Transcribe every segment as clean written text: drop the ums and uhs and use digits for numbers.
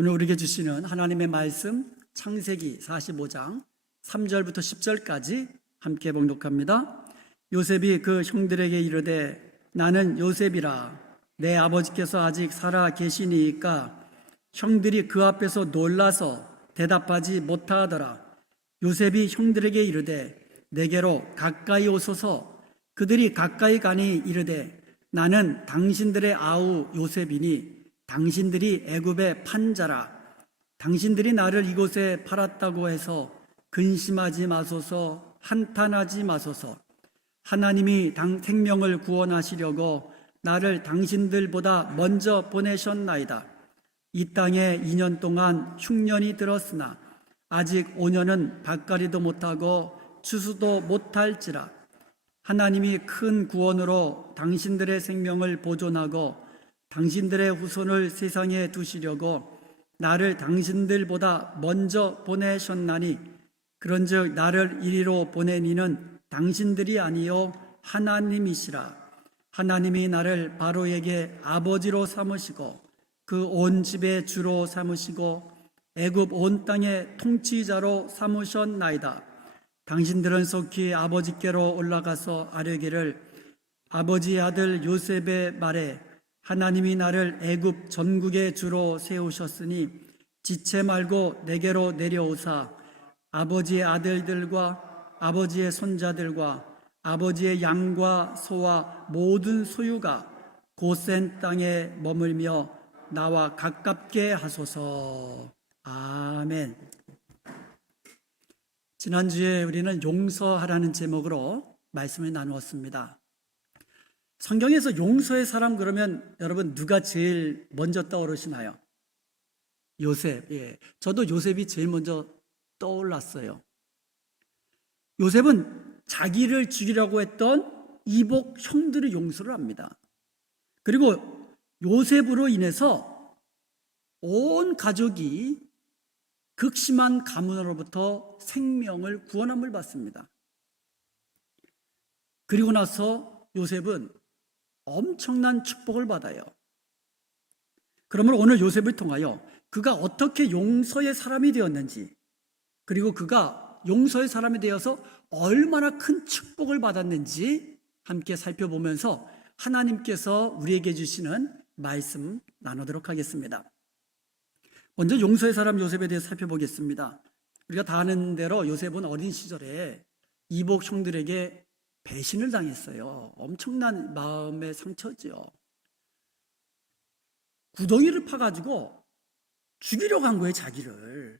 오늘 우리에게 주시는 하나님의 말씀 창세기 45장 3절부터 10절까지 함께 봉독합니다. 요셉이 그 형들에게 이르되 나는 요셉이라 내 아버지께서 아직 살아 계시니까 형들이 그 앞에서 놀라서 대답하지 못하더라. 요셉이 형들에게 이르되 내게로 가까이 오소서. 그들이 가까이 가니 이르되 나는 당신들의 아우 요셉이니 당신들이 애굽의 판자라. 당신들이 나를 이곳에 팔았다고 해서 근심하지 마소서. 한탄하지 마소서. 하나님이 생명을 구원하시려고 나를 당신들보다 먼저 보내셨나이다. 이 땅에 2년 동안 흉년이 들었으나 아직 5년은 밭갈이도 못하고 추수도 못할지라. 하나님이 큰 구원으로 당신들의 생명을 보존하고 당신들의 후손을 세상에 두시려고 나를 당신들보다 먼저 보내셨나니 그런즉 나를 이리로 보낸 이는 당신들이 아니요 하나님이시라. 하나님이 나를 바로에게 아버지로 삼으시고 그 온 집의 주로 삼으시고 애굽 온 땅의 통치자로 삼으셨나이다. 당신들은 속히 아버지께로 올라가서 아뢰기를 아버지의 아들 요셉의 말에 하나님이 나를 애굽 전국의 주로 세우셨으니 지체 말고 내게로 내려오사 아버지의 아들들과 아버지의 손자들과 아버지의 양과 소와 모든 소유가 고센 땅에 머물며 나와 가깝게 하소서. 아멘. 지난주에 우리는 용서하라는 제목으로 말씀을 나누었습니다. 성경에서 용서의 사람 그러면 여러분 누가 제일 먼저 떠오르시나요? 요셉. 예. 저도 요셉이 제일 먼저 떠올랐어요. 요셉은 자기를 죽이려고 했던 이복 형들의 용서를 합니다. 그리고 요셉으로 인해서 온 가족이 극심한 가문으로부터 생명을 구원함을 받습니다. 그리고 나서 요셉은 엄청난 축복을 받아요. 그러므로 오늘 요셉을 통하여 그가 어떻게 용서의 사람이 되었는지, 그리고 그가 용서의 사람이 되어서 얼마나 큰 축복을 받았는지 함께 살펴보면서 하나님께서 우리에게 주시는 말씀 나누도록 하겠습니다. 먼저 용서의 사람 요셉에 대해서 살펴보겠습니다. 우리가 다 아는 대로 요셉은 어린 시절에 이복 형들에게 배신을 당했어요. 엄청난 마음의 상처죠. 구덩이를 파가지고 죽이려고 한 거예요, 자기를.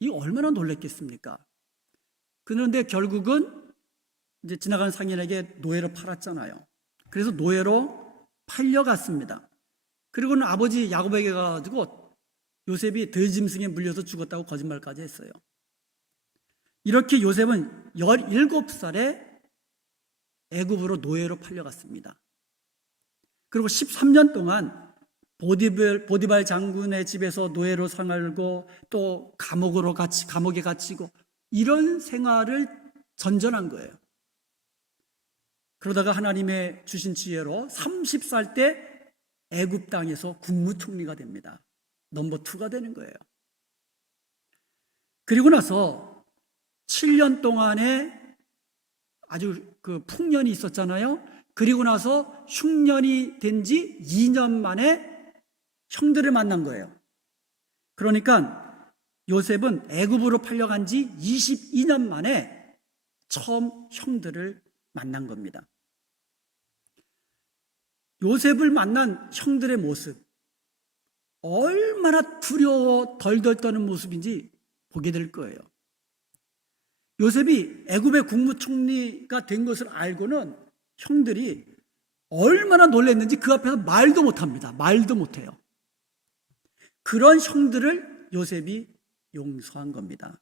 이 얼마나 놀랬겠습니까? 그런데 결국은 이제 지나가는 상인에게 노예로 팔았잖아요. 그래서 노예로 팔려갔습니다. 그리고는 아버지 야곱에게 가가지고 요셉이 들짐승에 물려서 죽었다고 거짓말까지 했어요. 이렇게 요셉은 17살에 애굽으로 노예로 팔려갔습니다. 그리고 13년 동안 보디발 장군의 집에서 노예로 살고 또 감옥에 갇히고 이런 생활을 전전한 거예요. 그러다가 하나님의 주신 지혜로 30살 때 애굽 땅에서 국무총리가 됩니다. 넘버 2가 되는 거예요. 그리고 나서 7년 동안에 아주 그 풍년이 있었잖아요. 그리고 나서 흉년이 된 지 2년 만에 형들을 만난 거예요. 그러니까 요셉은 애굽으로 팔려간 지 22년 만에 처음 형들을 만난 겁니다. 요셉을 만난 형들의 모습, 얼마나 두려워 덜덜 떠는 모습인지 보게 될 거예요. 요셉이 애굽의 국무총리가 된 것을 알고는 형들이 얼마나 놀랐는지 그 앞에서 말도 못합니다. 말도 못해요. 그런 형들을 요셉이 용서한 겁니다.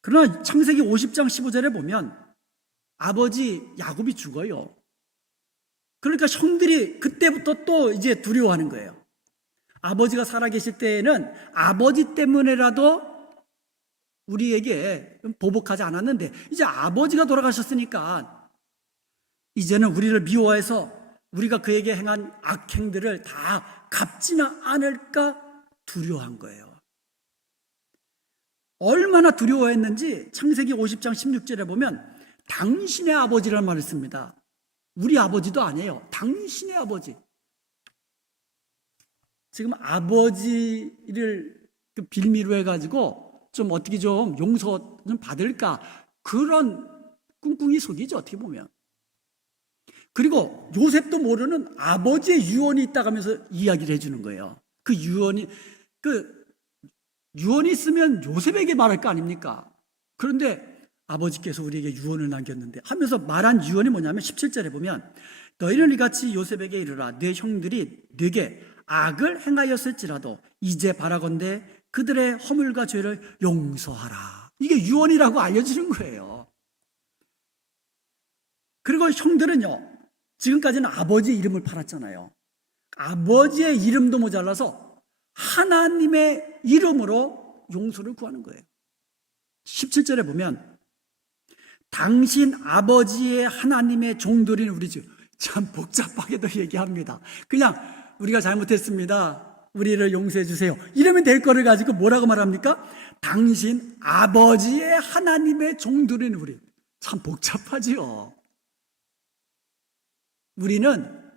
그러나 창세기 50장 15절에 보면 아버지 야곱이 죽어요. 그러니까 형들이 그때부터 또 이제 두려워하는 거예요. 아버지가 살아계실 때에는 아버지 때문에라도 우리에게 보복하지 않았는데 이제 아버지가 돌아가셨으니까 이제는 우리를 미워해서 우리가 그에게 행한 악행들을 다 갚지나 않을까 두려워한 거예요. 얼마나 두려워했는지 창세기 50장 16절에 보면 당신의 아버지라는 말을 씁니다. 우리 아버지도 아니에요. 당신의 아버지. 지금 아버지를 빌미로 해가지고 좀 어떻게 좀 용서 좀 받을까, 그런 꿍꿍이 속이죠, 어떻게 보면. 그리고 요셉도 모르는 아버지의 유언이 있다고 하면서 이야기를 해주는 거예요. 그 유언이 있으면 요셉에게 말할 거 아닙니까? 그런데 아버지께서 우리에게 유언을 남겼는데 하면서 말한 유언이 뭐냐면 17절에 보면 너희는 이같이 요셉에게 이르라 내 형들이 네게 악을 행하였을지라도 이제 바라건대 그들의 허물과 죄를 용서하라. 이게 유언이라고 알려주는 거예요. 그리고 형들은요, 지금까지는 아버지 이름을 팔았잖아요. 아버지의 이름도 모자라서 하나님의 이름으로 용서를 구하는 거예요. 17절에 보면 당신 아버지의 하나님의 종들인 우리 주, 참 복잡하게도 얘기합니다. 그냥 우리가 잘못했습니다, 우리를 용서해 주세요, 이러면 될 거를 가지고 뭐라고 말합니까? 당신 아버지의 하나님의 종들인 우리. 참 복잡하지요. 우리는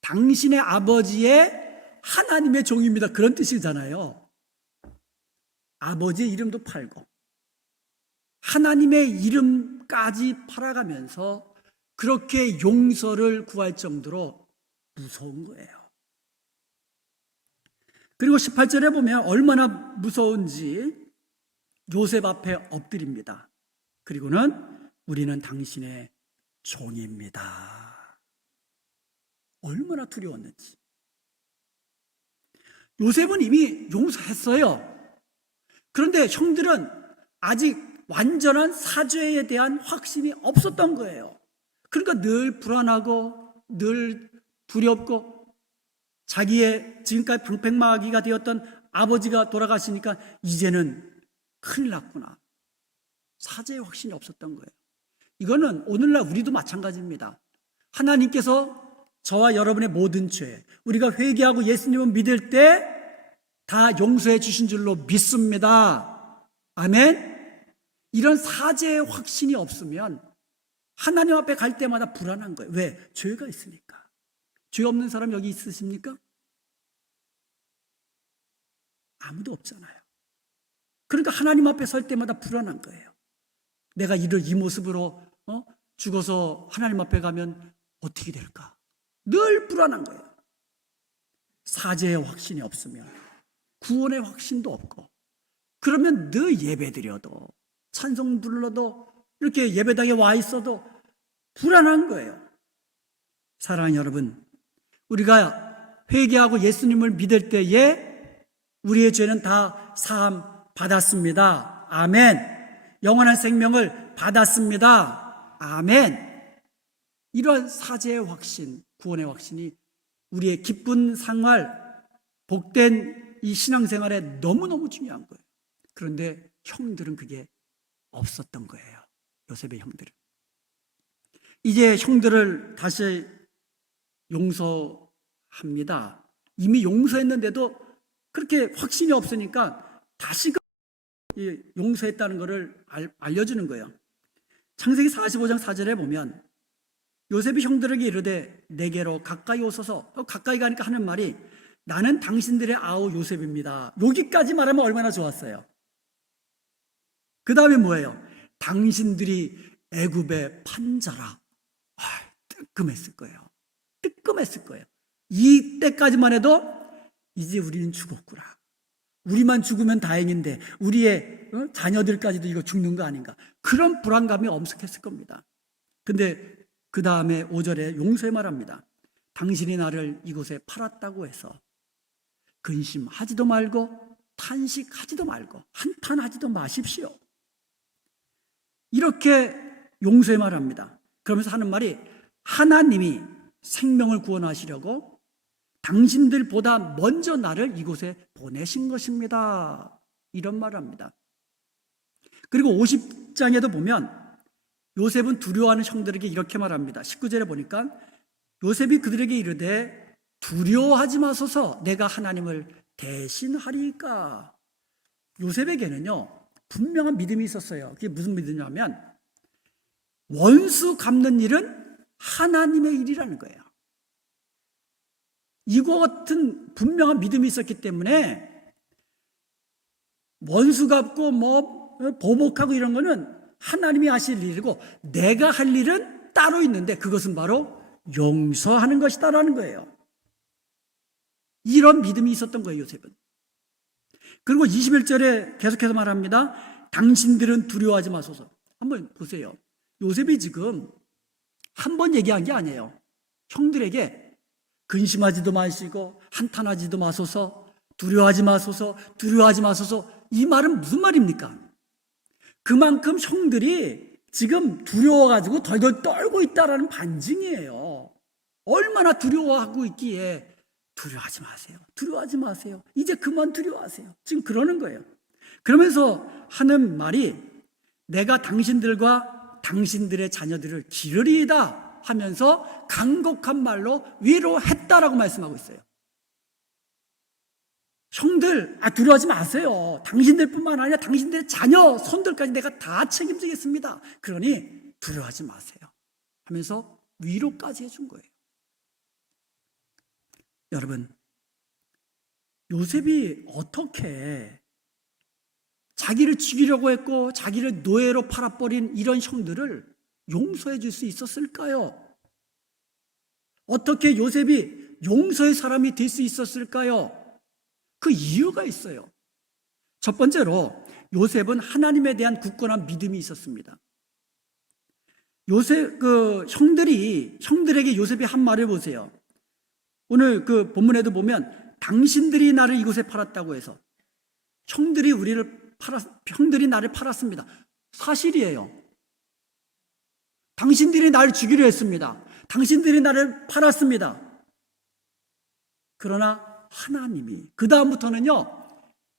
당신의 아버지의 하나님의 종입니다, 그런 뜻이잖아요. 아버지의 이름도 팔고 하나님의 이름까지 팔아가면서 그렇게 용서를 구할 정도로 무서운 거예요. 그리고 18절에 보면 얼마나 무서운지 요셉 앞에 엎드립니다. 그리고는 우리는 당신의 종입니다. 얼마나 두려웠는지. 요셉은 이미 용서했어요. 그런데 형들은 아직 완전한 사죄에 대한 확신이 없었던 거예요. 그러니까 늘 불안하고 늘 두렵고, 자기의 지금까지 방패막이가 되었던 아버지가 돌아가시니까 이제는 큰일 났구나, 사죄의 확신이 없었던 거예요. 이거는 오늘날 우리도 마찬가지입니다. 하나님께서 저와 여러분의 모든 죄, 우리가 회개하고 예수님을 믿을 때 다 용서해 주신 줄로 믿습니다. 아멘. 이런 사죄의 확신이 없으면 하나님 앞에 갈 때마다 불안한 거예요. 왜? 죄가 있으니까. 죄 없는 사람 여기 있으십니까? 아무도 없잖아요. 그러니까 하나님 앞에 설 때마다 불안한 거예요. 내가 이 모습으로 죽어서 하나님 앞에 가면 어떻게 될까? 늘 불안한 거예요. 사죄의 확신이 없으면, 구원의 확신도 없고, 그러면 늘 예배드려도 찬송 불러도 이렇게 예배당에 와 있어도 불안한 거예요. 사랑하는 여러분, 우리가 회개하고 예수님을 믿을 때에 우리의 죄는 다 사함 받았습니다. 아멘. 영원한 생명을 받았습니다. 아멘. 이러한 사죄의 확신, 구원의 확신이 우리의 기쁜 생활, 복된 이 신앙생활에 너무너무 중요한 거예요. 그런데 형들은 그게 없었던 거예요. 요셉의 형들은. 이제 형들을 다시 용서합니다. 이미 용서했는데도 그렇게 확신이 없으니까 다시 용서했다는 것을 알려주는 거예요. 창세기 45장 4절에 보면 요셉이 형들에게 이르되 내게로 가까이 오소서. 가까이 가니까 하는 말이 나는 당신들의 아우 요셉입니다. 여기까지 말하면 얼마나 좋았어요. 그 다음에 뭐예요? 당신들이 애굽의 판자라. 뜨끔했을 거예요. 뜨끔했을 거예요. 이때까지만 해도 이제 우리는 죽었구나, 우리만 죽으면 다행인데 우리의 자녀들까지도 이거 죽는 거 아닌가, 그런 불안감이 엄습했을 겁니다. 근데 그 다음에 5절에 용서의 말합니다. 당신이 나를 이곳에 팔았다고 해서 근심하지도 말고 탄식하지도 말고 한탄하지도 마십시오. 이렇게 용서의 말합니다. 그러면서 하는 말이 하나님이 생명을 구원하시려고 당신들보다 먼저 나를 이곳에 보내신 것입니다. 이런 말을 합니다. 그리고 50장에도 보면 요셉은 두려워하는 형들에게 이렇게 말합니다. 19절에 보니까 요셉이 그들에게 이르되 두려워하지 마소서 내가 하나님을 대신하리이까. 요셉에게는요 분명한 믿음이 있었어요. 그게 무슨 믿음이냐면 원수 갚는 일은 하나님의 일이라는 거예요. 이와 같은 분명한 믿음이 있었기 때문에 원수 갚고 보복하고 이런 거는 하나님이 하실 일이고 내가 할 일은 따로 있는데 그것은 바로 용서하는 것이다라는 거예요. 이런 믿음이 있었던 거예요, 요셉은. 그리고 21절에 계속해서 말합니다. 당신들은 두려워하지 마소서. 한번 보세요. 요셉이 지금 한 번 얘기한 게 아니에요. 형들에게 근심하지도 마시고 한탄하지도 마소서, 두려워하지 마소서, 두려워하지 마소서. 이 말은 무슨 말입니까? 그만큼 형들이 지금 두려워가지고 덜덜 떨고 있다라는 반증이에요. 얼마나 두려워하고 있기에 두려워하지 마세요. 두려워하지 마세요. 이제 그만 두려워하세요. 지금 그러는 거예요. 그러면서 하는 말이 내가 당신들과 당신들의 자녀들을 기르리이다 하면서 간곡한 말로 위로했다라고 말씀하고 있어요. 형들, 두려워하지 마세요. 당신들뿐만 아니라 당신들의 자녀, 손들까지 내가 다 책임지겠습니다. 그러니 두려워하지 마세요. 하면서 위로까지 해준 거예요. 여러분, 요셉이 어떻게 자기를 죽이려고 했고 자기를 노예로 팔아버린 이런 형들을 용서해 줄 수 있었을까요? 어떻게 요셉이 용서의 사람이 될 수 있었을까요? 그 이유가 있어요. 첫 번째로 요셉은 하나님에 대한 굳건한 믿음이 있었습니다. 요셉 형들에게 요셉이 한 말을 보세요. 오늘 그 본문에도 보면 당신들이 나를 이곳에 팔았다고 해서 형들이 나를 팔았습니다. 사실이에요. 당신들이 나를 죽이려 했습니다. 당신들이 나를 팔았습니다. 그러나 하나님이, 그 다음부터는요,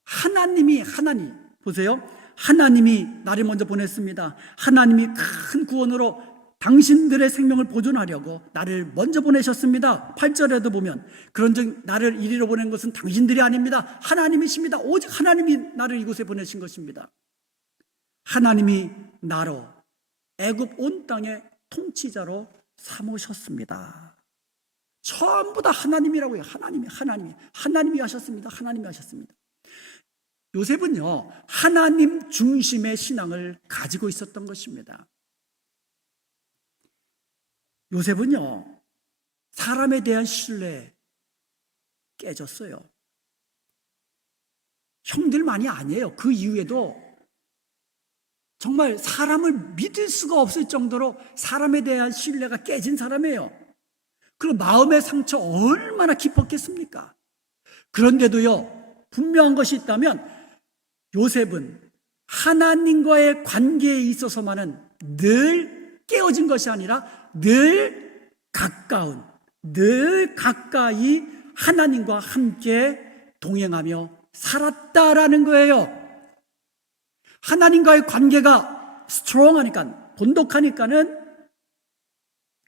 하나님, 보세요. 하나님이 나를 먼저 보냈습니다. 하나님이 큰 구원으로 당신들의 생명을 보존하려고 나를 먼저 보내셨습니다. 8절에도 보면 그런즉 나를 이리로 보낸 것은 당신들이 아닙니다. 하나님이십니다. 오직 하나님이 나를 이곳에 보내신 것입니다. 하나님이 나로 애굽 온 땅의 통치자로 삼으셨습니다. 전부 다 하나님이라고 해요. 하나님이 하셨습니다. 하나님이 하셨습니다. 요셉은요, 하나님 중심의 신앙을 가지고 있었던 것입니다. 요셉은요, 사람에 대한 신뢰 깨졌어요. 형들만이 아니에요. 그 이후에도 정말 사람을 믿을 수가 없을 정도로 사람에 대한 신뢰가 깨진 사람이에요. 그리고 마음의 상처 얼마나 깊었겠습니까? 그런데도요, 분명한 것이 있다면 요셉은 하나님과의 관계에 있어서만은 늘 깨어진 것이 아니라 늘 가까이 하나님과 함께 동행하며 살았다라는 거예요. 하나님과의 관계가 스트롱하니까, 본독하니까는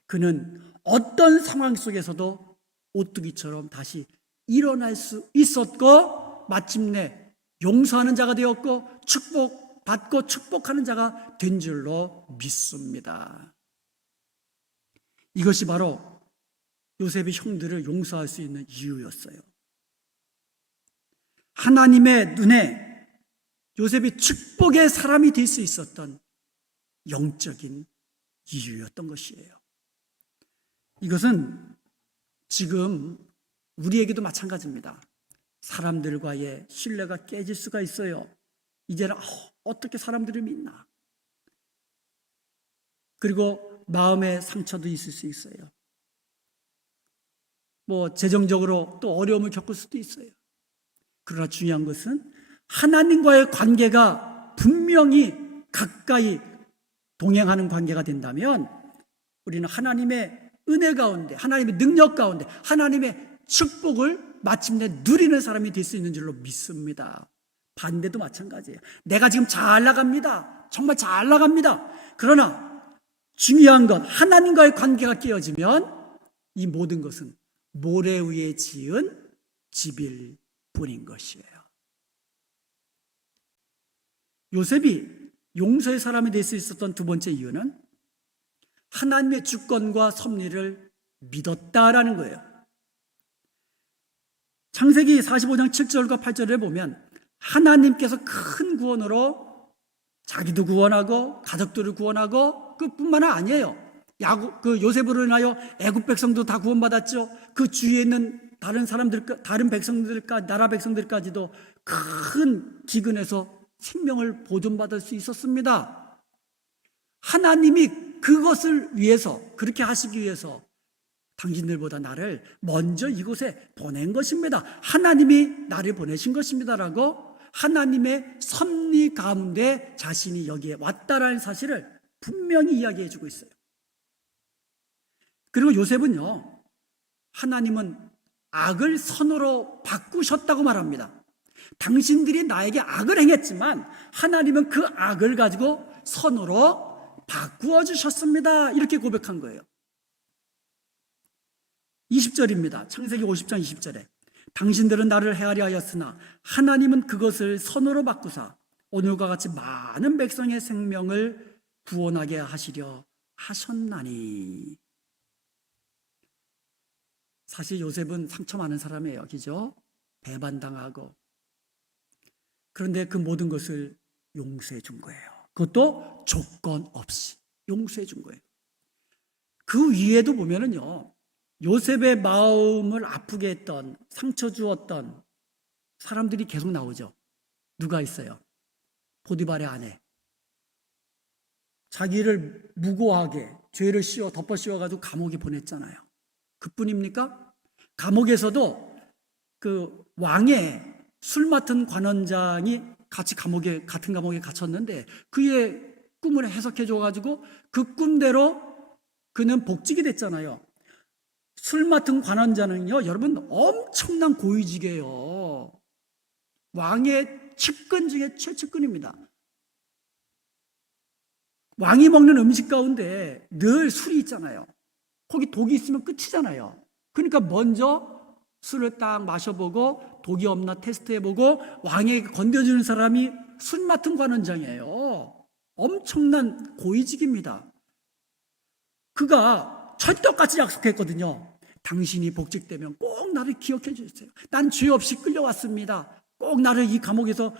그는 어떤 상황 속에서도 오뚜기처럼 다시 일어날 수 있었고 마침내 용서하는 자가 되었고 축복받고 축복하는 자가 된 줄로 믿습니다. 이것이 바로 요셉이 형들을 용서할 수 있는 이유였어요. 하나님의 눈에 요셉이 축복의 사람이 될 수 있었던 영적인 이유였던 것이에요. 이것은 지금 우리에게도 마찬가지입니다. 사람들과의 신뢰가 깨질 수가 있어요. 이제는 어떻게 사람들을 믿나? 그리고 마음의 상처도 있을 수 있어요. 재정적으로 또 어려움을 겪을 수도 있어요. 그러나 중요한 것은 하나님과의 관계가 분명히 가까이 동행하는 관계가 된다면 우리는 하나님의 은혜 가운데, 하나님의 능력 가운데, 하나님의 축복을 마침내 누리는 사람이 될 수 있는 줄로 믿습니다. 반대도 마찬가지예요. 내가 지금 잘 나갑니다. 정말 잘 나갑니다. 그러나 중요한 건 하나님과의 관계가 깨어지면 이 모든 것은 모래 위에 지은 집일 뿐인 것이에요. 요셉이 용서의 사람이 될 수 있었던 두 번째 이유는 하나님의 주권과 섭리를 믿었다라는 거예요. 창세기 45장 7절과 8절에 보면 하나님께서 큰 구원으로 자기도 구원하고 가족들을 구원하고 그뿐만 아니에요. 요셉으로 인하여 애굽 백성도 다 구원받았죠. 그 주위에 있는 다른 백성들까지, 나라 백성들까지도 큰 기근에서 생명을 보존받을 수 있었습니다. 하나님이 그것을 위해서, 그렇게 하시기 위해서 당신들보다 나를 먼저 이곳에 보낸 것입니다. 하나님이 나를 보내신 것입니다라고 하나님의 섭리 가운데 자신이 여기에 왔다라는 사실을 분명히 이야기해 주고 있어요. 그리고 요셉은요, 하나님은 악을 선으로 바꾸셨다고 말합니다. 당신들이 나에게 악을 행했지만 하나님은 그 악을 가지고 선으로 바꾸어 주셨습니다. 이렇게 고백한 거예요. 20절입니다. 창세기 50장 20절에 당신들은 나를 헤아려 하였으나 하나님은 그것을 선으로 바꾸사 오늘과 같이 많은 백성의 생명을 구원하게 하시려 하셨나니. 사실 요셉은 상처 많은 사람이에요. 그죠? 배반당하고. 그런데 그 모든 것을 용서해 준 거예요. 그것도 조건 없이 용서해 준 거예요. 그 위에도 보면은요, 요셉의 마음을 아프게 했던, 상처 주었던 사람들이 계속 나오죠. 누가 있어요? 보디발의 아내. 자기를 무고하게 죄를 덮어 씌워가지고 감옥에 보냈잖아요. 그뿐입니까? 감옥에서도 그 왕의 술 맡은 관원장이 같은 감옥에 갇혔는데 그의 꿈을 해석해 줘가지고 그 꿈대로 그는 복직이 됐잖아요. 술 맡은 관원자는요, 여러분 엄청난 고위직이에요. 왕의 측근 중에 최측근입니다. 왕이 먹는 음식 가운데 늘 술이 있잖아요. 거기 독이 있으면 끝이잖아요. 그러니까 먼저 술을 딱 마셔보고 독이 없나 테스트해보고 왕에게 건드려주는 사람이 술 맡은 관원장이에요. 엄청난 고위직입니다. 그가 철떡같이 약속했거든요. 당신이 복직되면 꼭 나를 기억해 주세요. 난 죄 없이 끌려왔습니다. 꼭 나를 이 감옥에서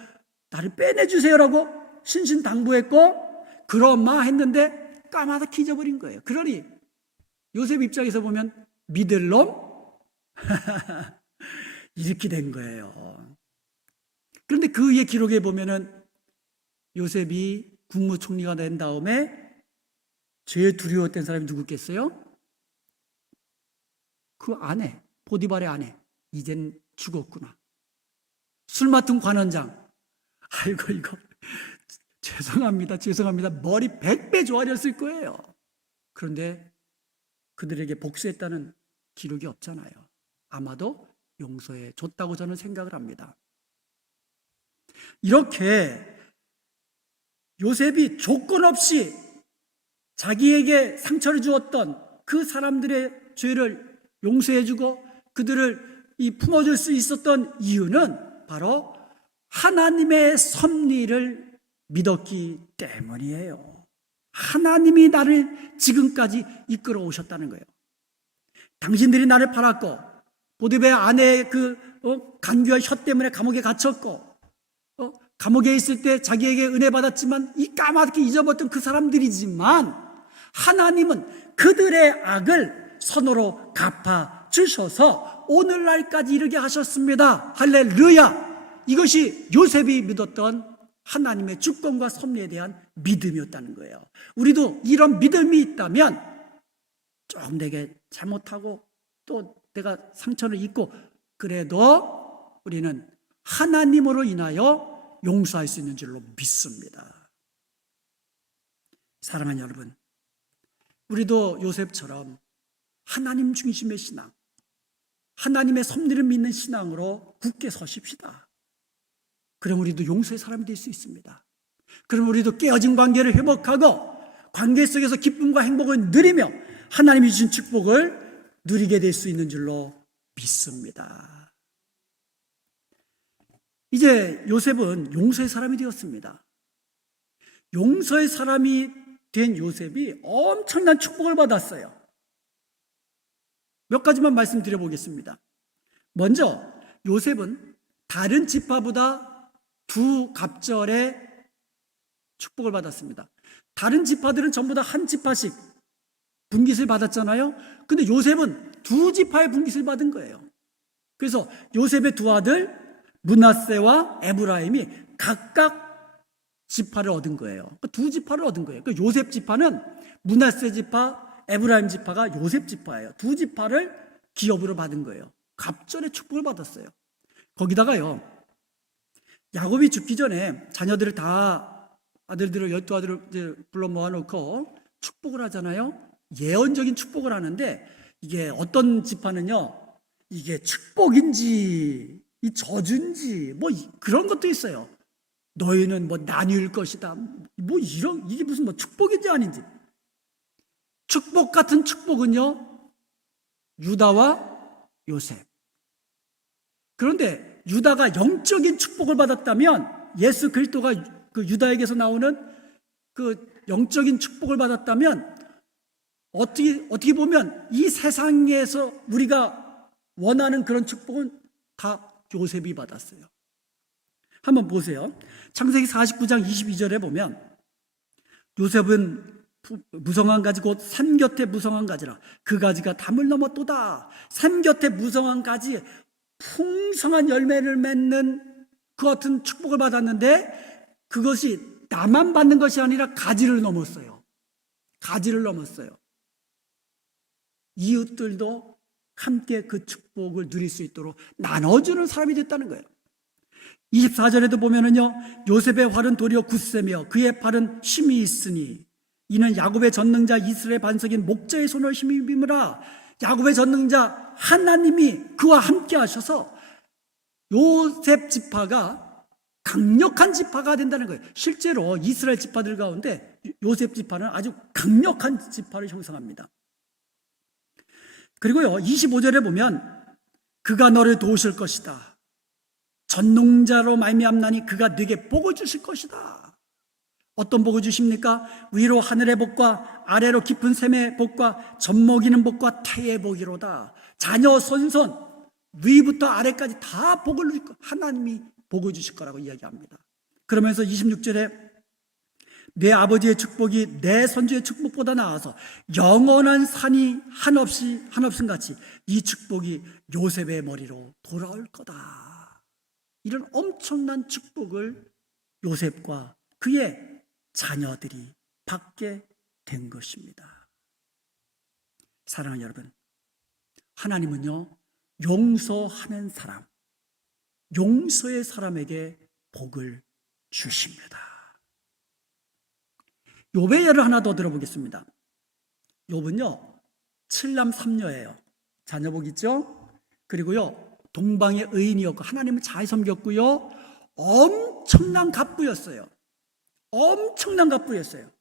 나를 빼내주세요라고 신신당부했고 그러마 했는데 까마득히 잊어버린 거예요. 그러니 요셉 입장에서 보면 믿을 놈? 이렇게 된 거예요. 그런데 그 위에 기록에 보면은 요셉이 국무총리가 된 다음에 제일 두려웠던 사람이 누구겠어요? 그 아내, 보디발의 아내. 이젠 죽었구나. 술 맡은 관원장. 아이고 이거 죄송합니다. 머리 100배 좋아졌을 거예요. 그런데 그들에게 복수했다는 기록이 없잖아요. 아마도 용서해 줬다고 저는 생각을 합니다. 이렇게 요셉이 조건 없이 자기에게 상처를 주었던 그 사람들의 죄를 용서해주고 그들을 품어줄 수 있었던 이유는 바로 하나님의 섭리를 믿었기 때문이에요. 하나님이 나를 지금까지 이끌어 오셨다는 거예요. 당신들이 나를 팔았고 보디발의 아내의 간교와 혀 때문에 감옥에 갇혔고 감옥에 있을 때 자기에게 은혜 받았지만 이 까맣게 잊어버렸던 그 사람들이지만 하나님은 그들의 악을 선으로 갚아 주셔서 오늘날까지 이르게 하셨습니다. 할렐루야. 이것이 요셉이 믿었던 하나님의 주권과 섭리에 대한 믿음이었다는 거예요. 우리도 이런 믿음이 있다면 조금 내게 잘못하고 또 내가 상처를 입고 그래도 우리는 하나님으로 인하여 용서할 수 있는 줄로 믿습니다. 사랑하는 여러분, 우리도 요셉처럼 하나님 중심의 신앙, 하나님의 섭리를 믿는 신앙으로 굳게 서십시다. 그럼 우리도 용서의 사람이 될 수 있습니다. 그럼 우리도 깨어진 관계를 회복하고 관계 속에서 기쁨과 행복을 누리며 하나님이 주신 축복을 누리게 될 수 있는 줄로 믿습니다. 이제 요셉은 용서의 사람이 되었습니다. 용서의 사람이 된 요셉이 엄청난 축복을 받았어요. 몇 가지만 말씀드려 보겠습니다. 먼저 요셉은 다른 지파보다 두 갑절의 축복을 받았습니다. 다른 지파들은 전부 다 한 지파씩 분깃을 받았잖아요. 근데 요셉은 두 지파의 분깃을 받은 거예요. 그래서 요셉의 두 아들 므낫세와 에브라임이 각각 지파를 얻은 거예요. 두 지파를 얻은 거예요. 요셉 지파는 므낫세 지파, 에브라임 지파가 요셉 지파예요. 두 지파를 기업으로 받은 거예요. 갑절의 축복을 받았어요. 거기다가요, 야곱이 죽기 전에 자녀들을 다, 아들들을 12아들을 불러 모아놓고 축복을 하잖아요. 예언적인 축복을 하는데, 이게 어떤 지파는요, 이게 축복인지 이 저주인지 뭐 그런 것도 있어요. 너희는 뭐 나뉠 것이다, 뭐 이런, 이게 무슨 뭐 축복인지 아닌지. 축복 같은 축복은요, 유다와 요셉. 그런데 유다가 영적인 축복을 받았다면, 예수 그리스도가 그 유다에게서 나오는 그 영적인 축복을 받았다면, 어떻게 보면 이 세상에서 우리가 원하는 그런 축복은 다 요셉이 받았어요. 한번 보세요. 창세기 49장 22절에 보면, 요셉은 무성한 가지 곧 산 곁에 무성한 가지라. 그 가지가 담을 넘었도다. 산 곁에 무성한 가지, 풍성한 열매를 맺는 그 같은 축복을 받았는데, 그것이 나만 받는 것이 아니라 가지를 넘었어요. 가지를 넘었어요. 이웃들도 함께 그 축복을 누릴 수 있도록 나눠주는 사람이 됐다는 거예요. 24절에도 보면은요, 요셉의 활은 도리어 굳세며 그의 팔은 힘이 있으니 이는 야곱의 전능자 이스라엘 반석인 목자의 손을 힘입으라. 야곱의 전능자 하나님이 그와 함께 하셔서 요셉 지파가 강력한 지파가 된다는 거예요. 실제로 이스라엘 지파들 가운데 요셉 지파는 아주 강력한 지파를 형성합니다. 그리고요, 25절에 보면 그가 너를 도우실 것이다. 전능자로 말미암나니 그가 네게 복을 주실 것이다. 어떤 복을 주십니까? 위로 하늘의 복과 아래로 깊은 샘의 복과 젖먹이는 복과 태의 복이로다. 자녀 손손 위부터 아래까지 다 복을 주실 것, 하나님이 복을 주실 거라고 이야기합니다. 그러면서 26절에 내 아버지의 축복이 내 선주의 축복보다 나아서 영원한 산이 한없음 같이 이 축복이 요셉의 머리로 돌아올 거다. 이런 엄청난 축복을 요셉과 그의 자녀들이 받게 된 것입니다. 사랑하는 여러분, 하나님은요, 용서하는 사람, 용서의 사람에게 복을 주십니다. 욥의 예를 하나 더 들어보겠습니다. 욥은요, 7남 3녀예요. 자녀복 있죠? 그리고요, 동방의 의인이었고 하나님을 잘 섬겼고요, 엄청난 갑부였어요. 엄청난 갑부였어요.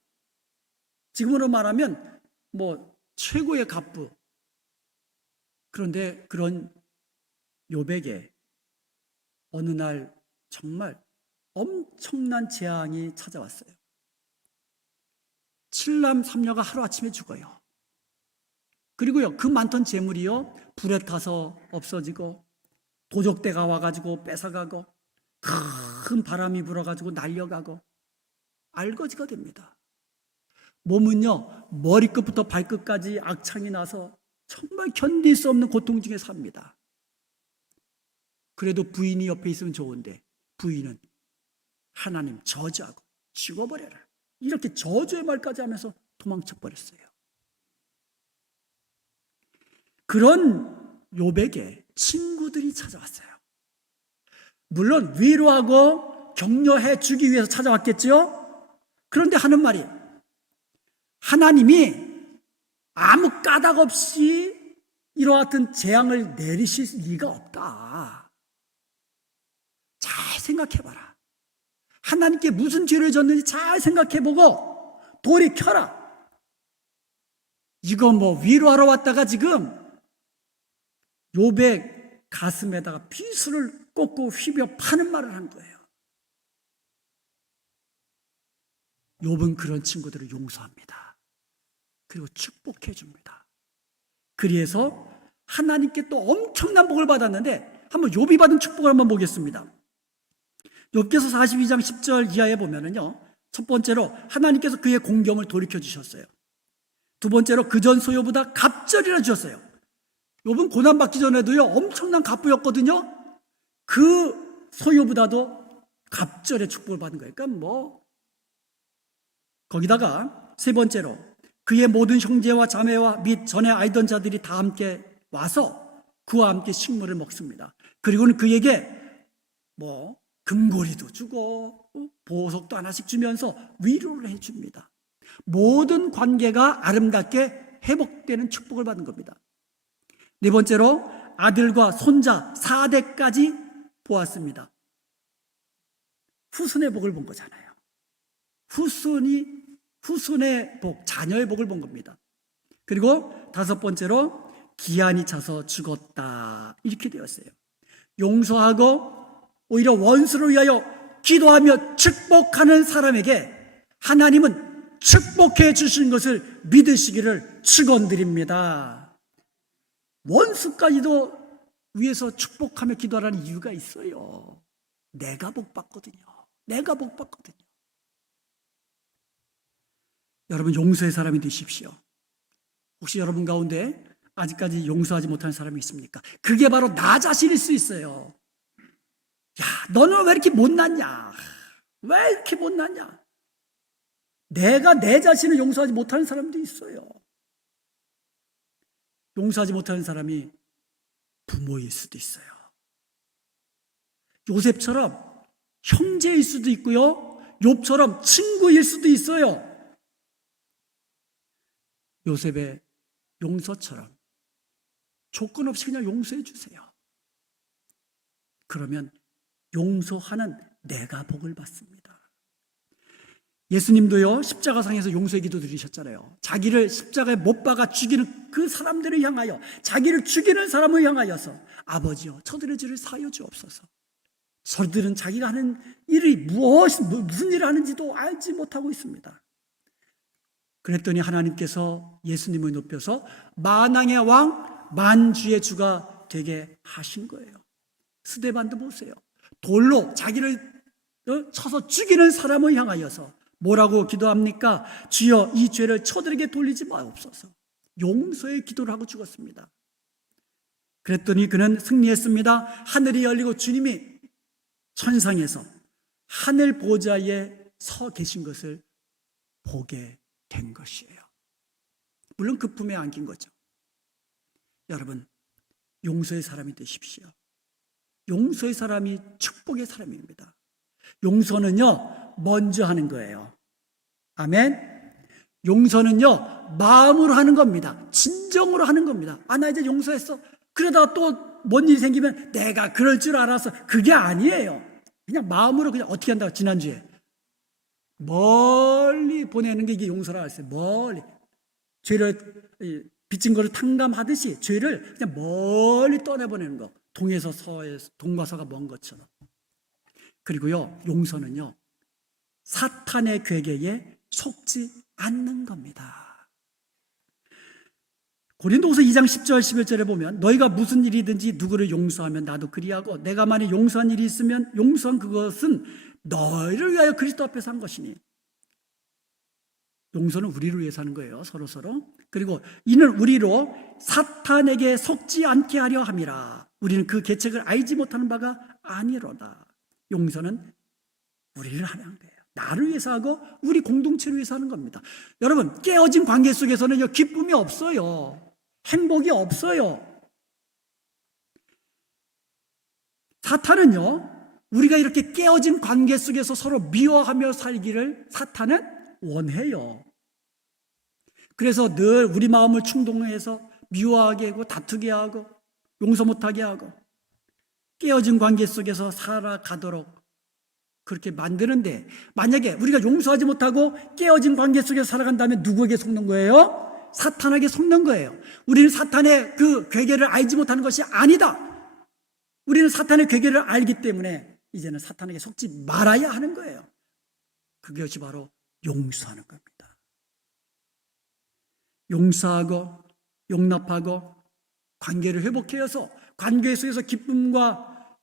지금으로 말하면 뭐 최고의 갑부. 그런데 그런 욥에게 어느 날 정말 엄청난 재앙이 찾아왔어요. 7남 3녀가 하루아침에 죽어요. 그리고요, 그 많던 재물이요, 불에 타서 없어지고, 도적대가 와가지고 뺏어가고, 큰 바람이 불어가지고 날려가고, 알거지가 됩니다. 몸은요, 머리끝부터 발끝까지 악창이 나서 정말 견딜 수 없는 고통 중에 삽니다. 그래도 부인이 옆에 있으면 좋은데, 부인은 하나님 저주하고 죽어버려라, 이렇게 저주의 말까지 하면서 도망쳐 버렸어요. 그런 욥에게 친구들이 찾아왔어요. 물론 위로하고 격려해 주기 위해서 찾아왔겠죠. 그런데 하는 말이, 하나님이 아무 까닭 없이 이와 같은 재앙을 내리실 리가 없다. 잘 생각해봐라. 하나님께 무슨 죄를 졌는지 잘 생각해보고 돌이켜라. 이거 뭐 위로하러 왔다가 지금 욥의 가슴에다가 비수를 꽂고 휘벼 파는 말을 한 거예요. 욥은 그런 친구들을 용서합니다. 그리고 축복해 줍니다. 그래서 하나님께 또 엄청난 복을 받았는데 한번 욥이 받은 축복을 한번 보겠습니다. 욥기서 42장 10절 이하에 보면은요, 첫 번째로 하나님께서 그의 공경을 돌이켜 주셨어요. 두 번째로 그전 소유보다 갑절이라 주셨어요. 욥은 고난받기 전에도요 엄청난 갑부였거든요. 그 소유보다도 갑절의 축복을 받은 거예요. 그러니까 거기다가 세 번째로 그의 모든 형제와 자매와 및 전에 알던 자들이 다 함께 와서 그와 함께 식물을 먹습니다. 그리고는 그에게 금고리도 주고 보석도 하나씩 주면서 위로를 해줍니다. 모든 관계가 아름답게 회복되는 축복을 받은 겁니다. 네 번째로 아들과 손자 4대까지 보았습니다. 후손의 복을 본 거잖아요. 후손의 복, 자녀의 복을 본 겁니다. 그리고 다섯 번째로 기한이 차서 죽었다, 이렇게 되었어요. 용서하고 오히려 원수를 위하여 기도하며 축복하는 사람에게 하나님은 축복해 주신 것을 믿으시기를 축원드립니다. 원수까지도 위해서 축복하며 기도하라는 이유가 있어요. 내가 복 받거든요. 내가 복 받거든요. 여러분, 용서의 사람이 되십시오. 혹시 여러분 가운데 아직까지 용서하지 못하는 사람이 있습니까? 그게 바로 나 자신일 수 있어요. 야, 너는 왜 이렇게 못났냐? 왜 이렇게 못났냐? 내가 내 자신을 용서하지 못하는 사람도 있어요. 용서하지 못하는 사람이 부모일 수도 있어요. 요셉처럼 형제일 수도 있고요. 욥처럼 친구일 수도 있어요. 요셉의 용서처럼 조건 없이 그냥 용서해 주세요. 그러면 용서하는 내가 복을 받습니다. 예수님도요 십자가상에서 용서의 기도 드리셨잖아요. 자기를 십자가에 못 박아 죽이는 그 사람들을 향하여, 자기를 죽이는 사람을 향하여서 아버지여 저들의 죄를 사하여 주옵소서. 저들은 자기가 하는 일이 무슨 일을 하는지도 알지 못하고 있습니다. 그랬더니 하나님께서 예수님을 높여서 만왕의 왕 만주의 주가 되게 하신 거예요. 스데반도 보세요. 돌로 자기를 쳐서 죽이는 사람을 향하여서 뭐라고 기도합니까? 주여 이 죄를 저들에게 돌리지 마옵소서. 용서의 기도를 하고 죽었습니다. 그랬더니 그는 승리했습니다. 하늘이 열리고 주님이 천상에서 하늘 보좌에 서 계신 것을 보게 된 것이에요. 물론 그 품에 안긴 거죠. 여러분, 용서의 사람이 되십시오. 용서의 사람이 축복의 사람입니다. 용서는요 먼저 하는 거예요. 아멘. 용서는요 마음으로 하는 겁니다. 진정으로 하는 겁니다. 나 이제 용서했어. 그러다가 또 뭔 일이 생기면 내가 그럴 줄 알아서, 그게 아니에요. 그냥 마음으로 그냥 어떻게 한다고, 지난주에 멀리 보내는 게 이게 용서라 했어요. 멀리 죄를 빚진 거를 탕감하듯이 죄를 그냥 멀리 떠내보내는 거. 동에서 서에, 동과 서가 먼 것처럼. 그리고요 용서는요 사탄의 괴계에 속지 않는 겁니다. 고린도후서 2장 10절 11절에 보면 너희가 무슨 일이든지 누구를 용서하면 나도 그리하고 내가 만일 용서한 일이 있으면 용서한 그것은 너희를 위하여 그리스도 앞에서 한 것이니. 용서는 우리를 위해서 하는 거예요. 서로. 그리고 이는 우리로 사탄에게 속지 않게 하려 함이라. 우리는 그 계책을 알지 못하는 바가 아니로다. 용서는 우리를 하는 거예요. 나를 위해서 하고 우리 공동체를 위해서 하는 겁니다. 여러분, 깨어진 관계 속에서는 기쁨이 없어요. 행복이 없어요. 사탄은요 우리가 이렇게 깨어진 관계 속에서 서로 미워하며 살기를 사탄은 원해요. 그래서 늘 우리 마음을 충동해서 미워하게 하고 다투게 하고 용서 못하게 하고 깨어진 관계 속에서 살아가도록 그렇게 만드는데, 만약에 우리가 용서하지 못하고 깨어진 관계 속에서 살아간다면 누구에게 속는 거예요? 사탄에게 속는 거예요. 우리는 사탄의 그 괴계를 알지 못하는 것이 아니다. 우리는 사탄의 괴계를 알기 때문에 이제는 사탄에게 속지 말아야 하는 거예요. 그것이 바로 용서하는 겁니다. 용서하고 용납하고 관계를 회복해서 관계 속에서 기쁨과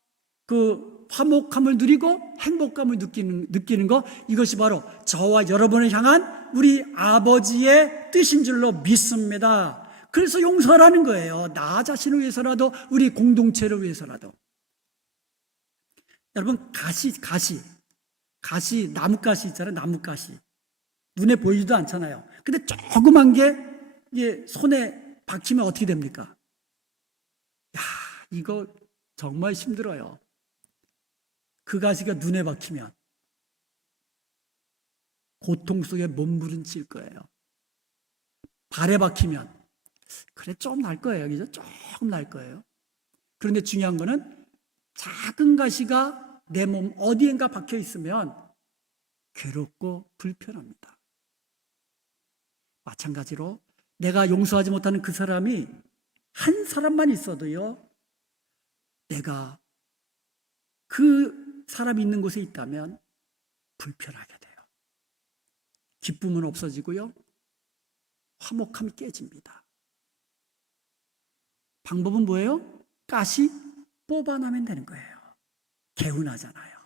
그 화목함을 누리고 행복감을 느끼는 것, 이것이 바로 저와 여러분을 향한 우리 아버지의 뜻인 줄로 믿습니다. 그래서 용서하라는 거예요. 나 자신을 위해서라도, 우리 공동체를 위해서라도. 여러분, 가시, 나뭇가시 있잖아요. 나뭇가시. 눈에 보이지도 않잖아요. 근데 조그만 게 이게 손에 박히면 어떻게 됩니까? 야, 이거 정말 힘들어요. 그 가시가 눈에 박히면 고통 속에 몸부림칠 거예요. 발에 박히면 그래 좀 날 거예요. 그죠? 조금 날 거예요. 그런데 중요한 거는 작은 가시가 내 몸 어디엔가 박혀 있으면 괴롭고 불편합니다. 마찬가지로 내가 용서하지 못하는 그 사람이 한 사람만 있어도요, 내가 그 사람이 있는 곳에 있다면 불편하게 돼요. 기쁨은 없어지고요, 화목함이 깨집니다. 방법은 뭐예요? 가시 뽑아내면 되는 거예요. 개운하잖아요.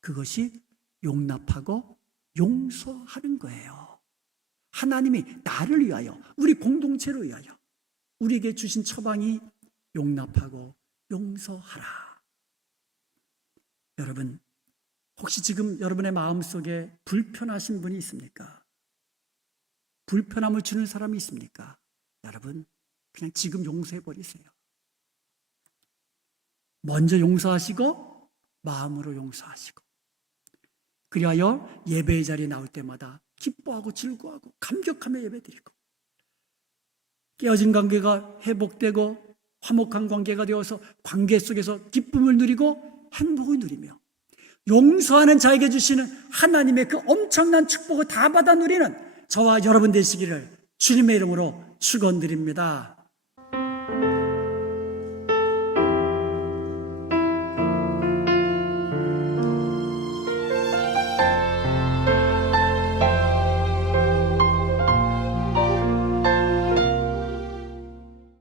그것이 용납하고 용서하는 거예요. 하나님이 나를 위하여, 우리 공동체를 위하여 우리에게 주신 처방이 용납하고 용서하라. 여러분, 혹시 지금 여러분의 마음속에 불편하신 분이 있습니까? 불편함을 주는 사람이 있습니까? 여러분, 그냥 지금 용서해버리세요. 먼저 용서하시고 마음으로 용서하시고, 그리하여 예배의 자리에 나올 때마다 기뻐하고 즐거워하고 감격하며 예배드리고, 깨어진 관계가 회복되고 화목한 관계가 되어서 관계 속에서 기쁨을 누리고 행복을 누리며 용서하는 자에게 주시는 하나님의 그 엄청난 축복을 다 받아 누리는 저와 여러분 되시기를 주님의 이름으로 축원드립니다.